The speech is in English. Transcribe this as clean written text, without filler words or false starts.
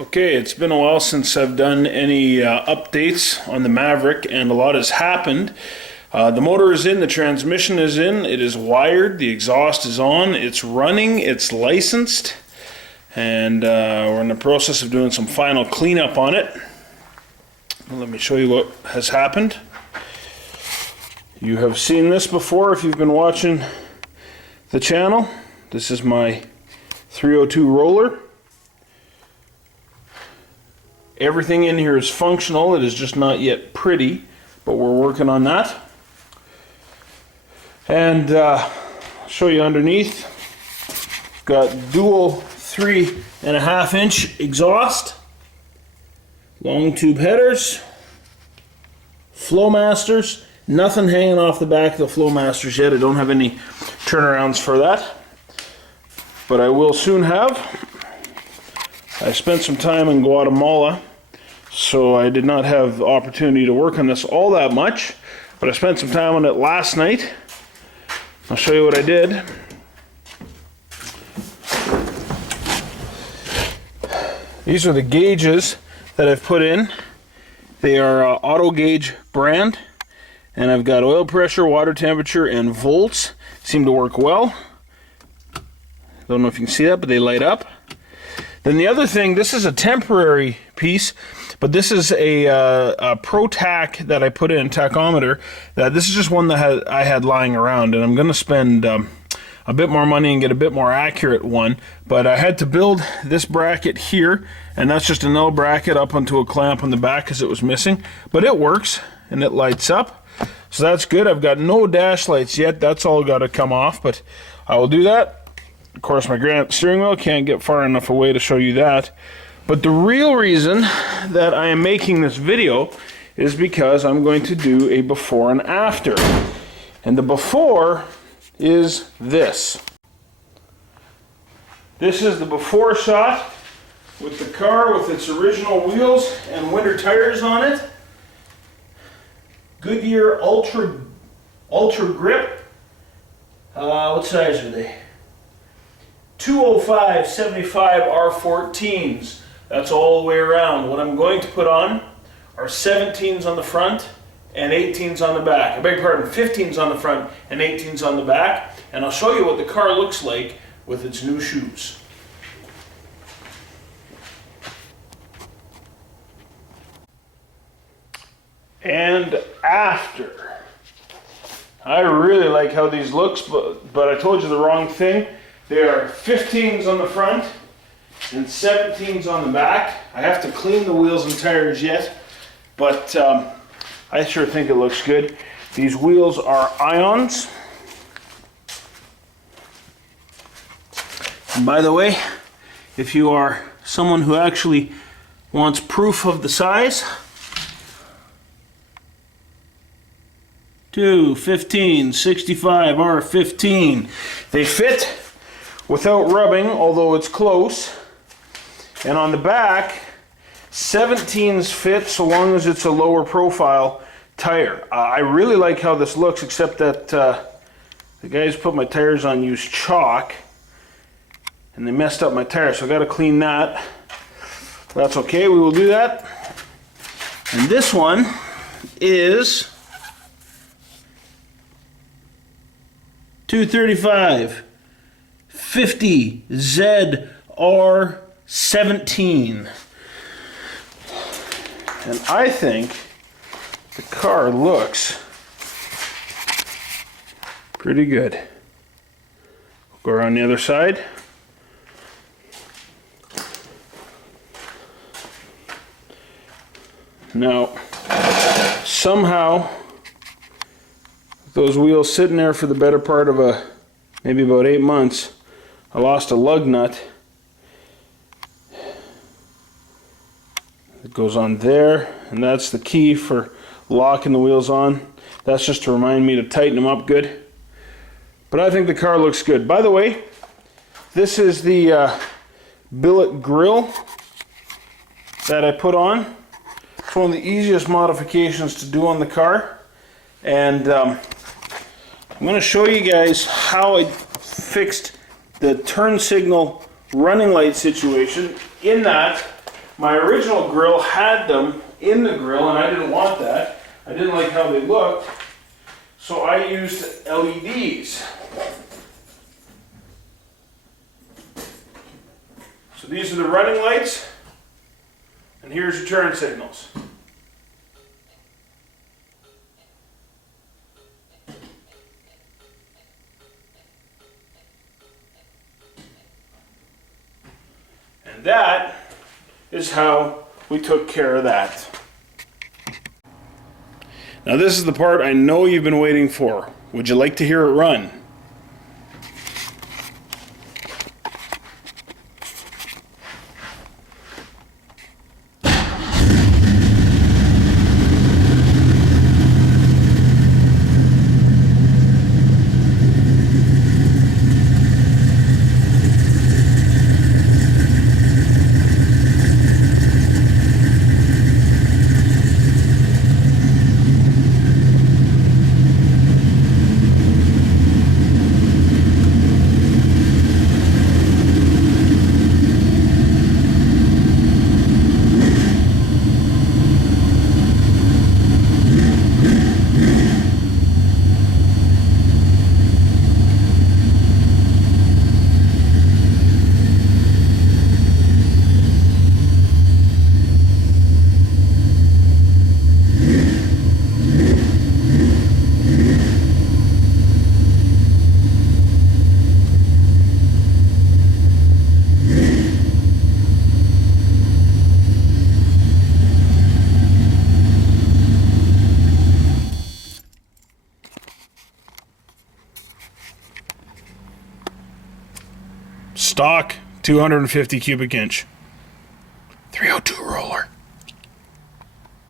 Okay, it's been a while since I've done any updates on the Maverick, and a lot has happened. The motor is in, the transmission is in, it is wired, the exhaust is on, it's running, it's licensed, and we're in the process of doing some final cleanup on it. Let me show you what has happened. You have seen this before if you've been watching the channel. This is my 302 roller. Everything in here is functional. It is just not yet pretty, but we're working on that. And I'll show you underneath. Got dual 3.5-inch exhaust, long tube headers, flowmasters. Nothing hanging off the back of the flowmasters yet. I don't have any turnarounds for that, but I will soon have. I spent some time in Guatemala, so I did not have the opportunity to work on this all that much, but I spent some time on it last night. I'll show you what I did. These are the gauges that I've put in. They are auto gauge brand, and I've got oil pressure, water temperature, and volts. Seem to work well. Don't know if you can see that, but they light up. Then the other thing, this is a temporary piece, but this is a Pro Tac that I put in, tachometer. This is just one that I had lying around, and I'm going to spend a bit more money and get a bit more accurate one. But I had to build this bracket here, and that's just an L bracket up onto a clamp on the back because it was missing. But it works, and it lights up, so that's good. I've got no dash lights yet. That's all got to come off, but I will do that. Of course, my granite steering wheel can't get far enough away to show you that. But the real reason that I am making this video is because I'm going to do a before and after. And the before is this. This is the before shot with the car with its original wheels and winter tires on it. Goodyear Ultra Grip. What size are they? 205/75 R14s. That's all the way around. What I'm going to put on are 17s on the front and 18s on the back. I beg your pardon, 15s on the front and 18s on the back. And I'll show you what the car looks like with its new shoes. And after. I really like how these looks, but I told you the wrong thing. There are 15s on the front and 17s on the back. I have to clean the wheels and tires yet, but I sure think it looks good. These wheels are ions. And by the way, if you are someone who actually wants proof of the size, 215/65 R15. They fit without rubbing, although it's close. And on the back, 17s fit so long as it's a lower profile tire. I really like how this looks, except that the guys put my tires on used chalk and they messed up my tires, so I got to clean that. That's okay, we will do that. And this one is 235/50 ZR17. And I think the car looks pretty good. Go around the other side. Now, somehow, those wheels sitting there for the better part of maybe about 8 months, I lost a lug nut. It goes on there, and that's the key for locking the wheels on. That's just to remind me to tighten them up good. But I think the car looks good. By the way, this is the billet grill that I put on. It's one of the easiest modifications to do on the car, and I'm going to show you guys how I fixed the turn signal running light situation, in that My original grill had them in the grill, and I didn't want that. I didn't like how they looked, so I used LEDs. So these are the running lights, and here's your turn signals. And that is how we took care of that. Now this is the part I know you've been waiting for. Would you like to hear it run? Stock 250 cubic inch 302 roller.